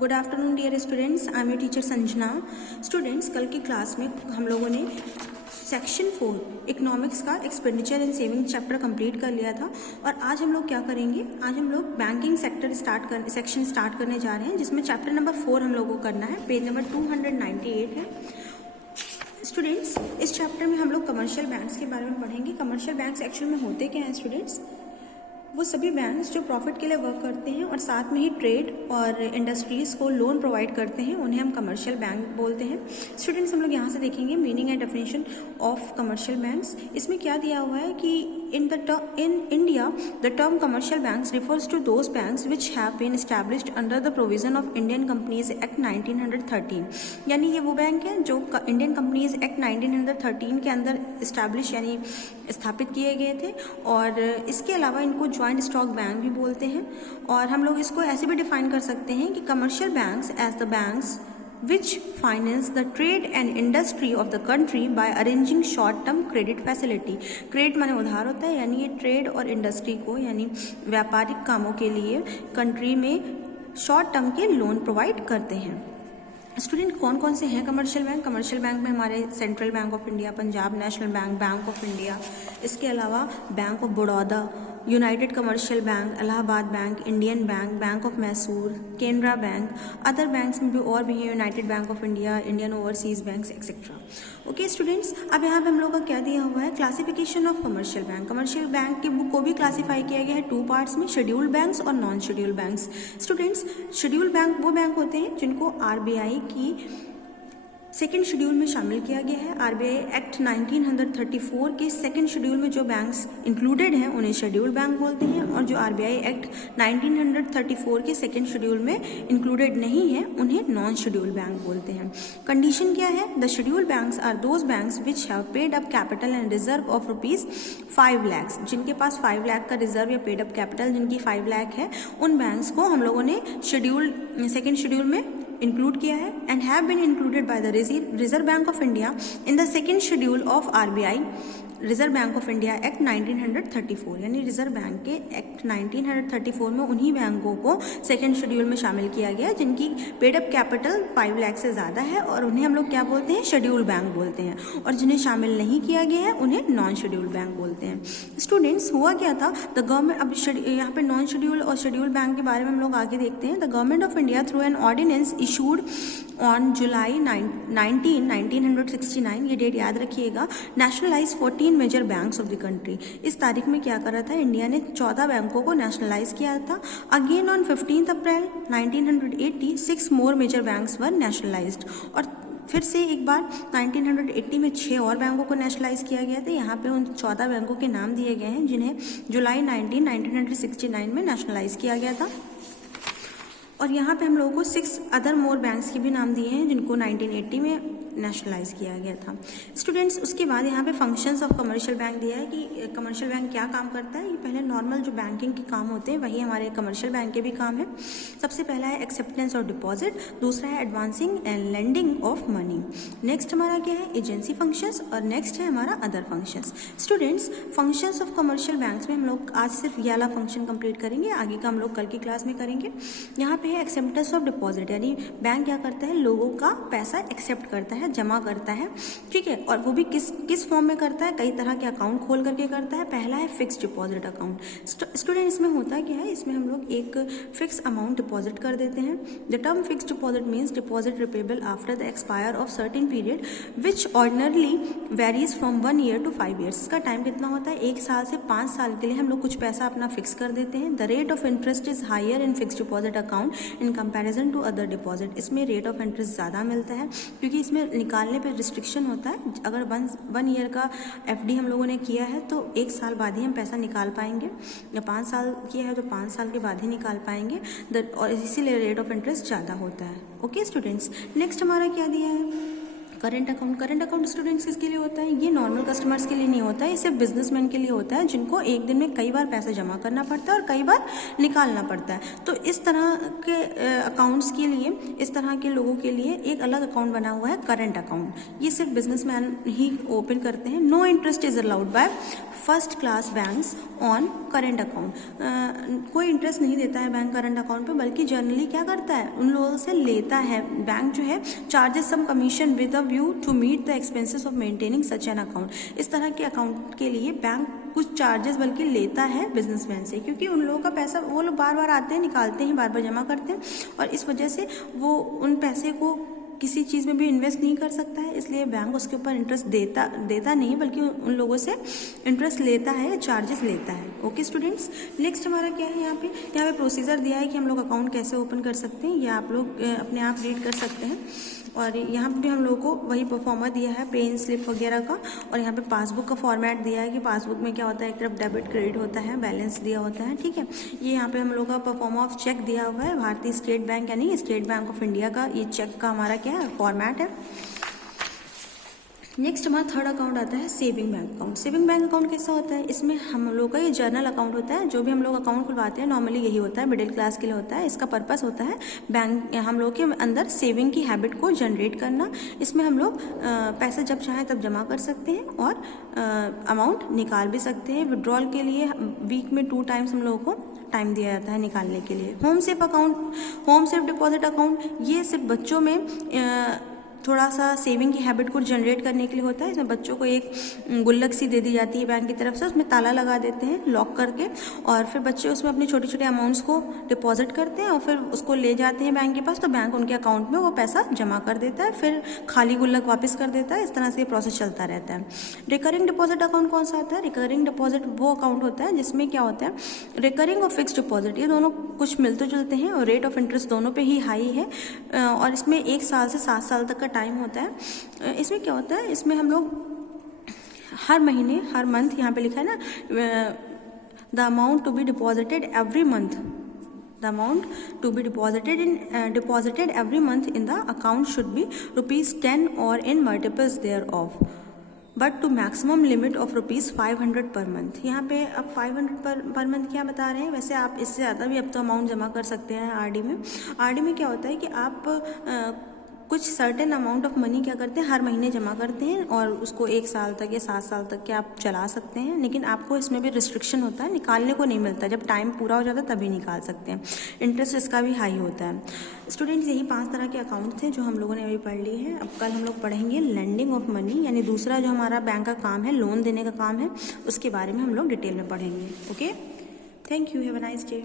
Good afternoon dear students, I am your teacher Sanjana. Students, कल की class में हम लोगों ने सेक्शन 4 इकोनॉमिक्स का expenditure and saving chapter complete कर लिया था। और आज हम लोग क्या करेंगे, आज हम लोग बैंकिंग सेक्शन स्टार्ट करने जा रहे हैं, जिसमें चैप्टर नंबर 4 हम लोगों को करना है। पेज नंबर 298 है। स्टूडेंट्स, इस चैप्टर में हम लोग कमर्शियल बैंक्स के बारे में पढ़ेंगे। कमर्शियल बैंक्स एक्चुअल में होते क्या हैं स्टूडेंट्स? वो सभी बैंक्स जो प्रॉफिट के लिए वर्क करते हैं और साथ में ही ट्रेड और इंडस्ट्रीज़ को लोन प्रोवाइड करते हैं, उन्हें हम कमर्शियल बैंक बोलते हैं। स्टूडेंट्स, हम लोग यहाँ से देखेंगे meaning and definition of commercial banks. इसमें क्या दिया हुआ है कि in India, the term commercial banks refers to those banks which have been established under the provision of Indian Companies Act 1913। यानी ये वो बैंक है जो इंडियन कंपनीज एक्ट 1913 के अंदर इस्टेब्लिश यानी स्थापित किए गए थे। और इसके अलावा इनको ज्वाइंट स्टॉक बैंक भी बोलते हैं। और हम लोग इसको ऐसे भी डिफाइन कर सकते हैं कि commercial banks as the banks which finance the trade and industry of the country by arranging short term credit facility। Credit माने उधार होता है, यानी ये ट्रेड और इंडस्ट्री को यानी व्यापारिक कामों के लिए कंट्री में शॉर्ट टर्म के लोन प्रोवाइड करते हैं। स्टूडेंट, कौन कौन से हैं कमर्शियल बैंक? कमर्शियल बैंक में हमारे central bank of India, Punjab national bank, bank of India, इसके अलावा bank of Baroda, United commercial bank, Allahabad bank, Indian bank, bank of Mysore, Canara bank, other banks में भी और भी है, United bank of India, Indian overseas banks etcetera. Okay students, अब यहाँ पे हम लोग का क्या दिया हुआ है, classification of commercial bank. Commercial bank के बुक को भी क्लासीफाई किया गया है 2 पार्ट्स में, शेड्यूल्ड बैंक्स और non scheduled banks. Students, scheduled bank वो बैंक होते हैं जिनको आरबीआई की सेकेंड शेड्यूल में शामिल किया गया है। आरबीआई एक्ट 1934 के सेकेंड शेड्यूल में जो बैंक्स इंक्लूडेड हैं उन्हें शेड्यूल्ड बैंक बोलते हैं, और जो आरबीआई एक्ट 1934 के सेकेंड शेड्यूल में इंक्लूडेड नहीं है उन्हें नॉन शेड्यूल्ड बैंक बोलते हैं। कंडीशन क्या है? The scheduled banks are those banks which have paid up capital and reserve of ₹5 lakh. जिनके पास 5 लाख का रिजर्व या पेड अप कैपिटल जिनकी 5 लाख है, उन बैंक्स को हम लोगों ने सेकेंड शेड्यूल में इंक्लूड किया है and have been included by the Reserve Bank of India in the second schedule of RBI Reserve Bank of India act 1934। यानी रिजर्व बैंक के एक्ट 1934 में उन्हीं बैंकों को सेकेंड शेड्यूल में शामिल किया गया जिनकी पेड अप कैपिटल 5 लाख से ज़्यादा है, और उन्हें हम लोग क्या बोलते हैं? शेड्यूल बैंक बोलते हैं। और जिन्हें शामिल नहीं किया गया है उन्हें नॉन शेड्यूल बैंक बोलते हैं। स्टूडेंट्स, हुआ क्या था, द गवर्नमेंट, अब यहाँ पे नॉन शेड्यूल और शेड्यूल बैंक के बारे में हम लोग आगे देखते हैं। The Government of India through an ordinance issued on July 1969, ये डेट याद रखिएगा, nationalise 14 major banks of the country. इस तारीख में क्या करा था, इंडिया ने 14 बैंकों को नेशनलाइज किया था। Again on 15 April 1980 6 more major banks were nationalised. और फिर से एक बार 1980 में 6 और बैंकों को नेशनलाइज किया गया था। यहाँ पे उन 14 बैंकों के नाम दिए गए हैं जिन्हें जुलाई 1969 में नेशनलाइज किया गया था। और यहाँ पे हम लोगों को 6 अदर मोर बैंक्स के भी नाम दिए हैं जिनको 1980 में नेशनलाइज किया गया था। स्टूडेंट्स, उसके बाद यहाँ पे फंक्शंस ऑफ कमर्शियल बैंक दिया है कि कमर्शियल बैंक क्या काम करता है। ये पहले नॉर्मल जो बैंकिंग के काम होते हैं वही हमारे कमर्शियल बैंक के भी काम है। सबसे पहला है एक्सेप्टेंस और डिपॉजिट, दूसरा है advancing and lending of money, next हमारा क्या है, एजेंसी फंक्शंस, और नेक्स्ट है हमारा other functions. Students, functions of commercial banks में हम लोग आज सिर्फ ये वाला फंक्शन कंप्लीट करेंगे, आगे का हम लोग कल की क्लास में करेंगे। यहाँ पे है एक्सेप्टेंस ऑफ डिपॉजिट, यानी बैंक क्या करता है, लोगों का पैसा एक्सेप्ट करता है, जमा करता है, ठीक है। और वो भी किस फॉर्म में करता है, कई तरह के अकाउंट खोल करके करता है। पहला है फिक्स डिपॉजिट अकाउंट। स्टूडेंट, इसमें होता क्या है, इसमें हम लोग एक फिक्स अमाउंट डिपॉजिट कर देते हैं। The term fix deposit means deposit repayable after the expire of certain period which ordinarily varies from 1 year to 5 years. इसका टाइम कितना होता है, 1 साल से 5 साल के लिए हम लोग कुछ पैसा अपना फिक्स कर देते हैं। The rate of interest is higher in fix deposit account in comparison to other deposit. इसमें रेट ऑफ इंटरेस्ट ज़्यादा मिलता है क्योंकि इसमें निकालने पे रिस्ट्रिक्शन होता है। अगर 1 ईयर का एफडी हम लोगों ने किया है तो 1 साल बाद ही हम पैसा निकाल पाएंगे, या 5 साल किया है तो 5 साल के बाद ही निकाल पाएंगे, और इसीलिए रेट ऑफ इंटरेस्ट ज़्यादा होता है। ओके स्टूडेंट्स, नेक्स्ट हमारा क्या दिया है, करंट अकाउंट स्टूडेंट्स किसके लिए होता है? ये नॉर्मल कस्टमर्स के लिए नहीं होता है, ये सिर्फ बिजनेसमैन के लिए होता है जिनको एक दिन में कई बार पैसे जमा करना पड़ता है और कई बार निकालना पड़ता है। तो इस तरह के अकाउंट्स के लिए, इस तरह के लोगों के लिए एक अलग अकाउंट बना हुआ है करंट अकाउंट। ये सिर्फ बिजनेसमैन ही ओपन करते हैं। No interest is allowed by first class banks on current account. कोई इंटरेस्ट नहीं देता है बैंक करंट अकाउंट पे, बल्कि जनरली क्या करता है, उन लोगों से लेता है। बैंक जो है charges some commission with a view to meet the expenses of maintaining such an account. इस तरह के अकाउंट के लिए बैंक कुछ चार्जेस बल्कि लेता है बिजनेसमैन से, क्योंकि उन लोगों का पैसा वो लोग बार बार आते हैं, निकालते हैं, बार बार जमा करते हैं, और इस वजह से वो उन पैसे को किसी चीज़ में भी इन्वेस्ट नहीं कर सकता है। इसलिए बैंक उसके ऊपर इंटरेस्ट देता नहीं, बल्कि उन लोगों से इंटरेस्ट लेता है, चार्जेस लेता है। ओके स्टूडेंट्स, नेक्स्ट हमारा क्या है, यहाँ पे प्रोसीजर दिया है कि हम लोग अकाउंट कैसे ओपन कर सकते हैं। ये आप लोग अपने आप रीड कर सकते हैं। और यहाँ पे भी हम लोगों को वही परफॉर्मा दिया है, पेन स्लिप वगैरह का, और यहाँ पे पासबुक का फॉर्मेट दिया है कि पासबुक में क्या होता है, एक तरफ डेबिट क्रेडिट होता है, बैलेंस दिया होता है, ठीक है। ये यहाँ पे हम लोग का परफॉर्मा ऑफ चेक दिया हुआ है, भारतीय स्टेट बैंक यानी स्टेट बैंक ऑफ इंडिया का ये चेक का हमारा क्या है, फॉर्मेट है। नेक्स्ट हमारा थर्ड अकाउंट आता है saving bank account. Saving bank account कैसा होता है? इसमें हम लोग का ये जर्नल अकाउंट होता है। जो भी हम लोग अकाउंट खुलवाते हैं नॉर्मली यही होता है, मिडिल क्लास के लिए होता है। इसका पर्पस होता है बैंक हम लोग के अंदर सेविंग की हैबिट को जनरेट करना। इसमें हम लोग पैसा जब चाहें तब जमा कर सकते हैं और अमाउंट निकाल भी सकते हैं। विड्रॉल के लिए वीक में 2 टाइम्स हम लोगों को टाइम दिया जाता है निकालने के लिए। Home safe account, home safe deposit account, ये सिर्फ बच्चों में थोड़ा सा सेविंग की हैबिट को जनरेट करने के लिए होता है। इसमें बच्चों को एक गुल्लक सी दे दी जाती है बैंक की तरफ से, उसमें ताला लगा देते हैं लॉक करके, और फिर बच्चे उसमें अपने छोटे छोटे अमाउंट्स को डिपॉजिट करते हैं और फिर उसको ले जाते हैं बैंक के पास, तो बैंक उनके अकाउंट में वो पैसा जमा कर देता है, फिर खाली गुल्लक वापस कर देता है। इस तरह से ये प्रोसेस चलता रहता है। रिकरिंग डिपॉजिट अकाउंट कौन सा होता है? रिकरिंग डिपॉजिट वो अकाउंट होता है जिसमें क्या होता है, रिकरिंग और फिक्स डिपॉजिट ये दोनों कुछ मिलते जुलते हैं और रेट ऑफ इंटरेस्ट दोनों पे ही हाई है, और इसमें 1 साल से 7 साल तक का टाइम होता है। इसमें क्या होता है, इसमें हम लोग हर महीने, हर मंथ, यहाँ पे लिखा है ना, the amount to be deposited every month, the amount to be deposited every month in the account should be ₹10 or in multiples thereof, but to maximum limit of ₹500 per month। यहाँ पे अब 500 per month क्या बता रहे हैं? वैसे आप इससे ज़्यादा भी अब तो अमाउंट जमा कर सकते हैं आरडी में। आरडी में क्या होता है कि आप कुछ सर्टेन अमाउंट ऑफ मनी क्या करते हैं, हर महीने जमा करते हैं और उसको 1 साल तक या 7 साल तक के आप चला सकते हैं। लेकिन आपको इसमें भी रिस्ट्रिक्शन होता है, निकालने को नहीं मिलता, जब टाइम पूरा हो जाता है तभी निकाल सकते हैं। इंटरेस्ट इसका भी हाई होता है। स्टूडेंट्स, यही 5 तरह के अकाउंट थे जो हम लोगों ने अभी पढ़ लिए हैं। अब कल हम लोग पढ़ेंगे लेंडिंग ऑफ मनी, यानी दूसरा जो हमारा बैंक का काम है, लोन देने का काम है, उसके बारे में हम लोग डिटेल में पढ़ेंगे। Okay, thank you, have a nice day.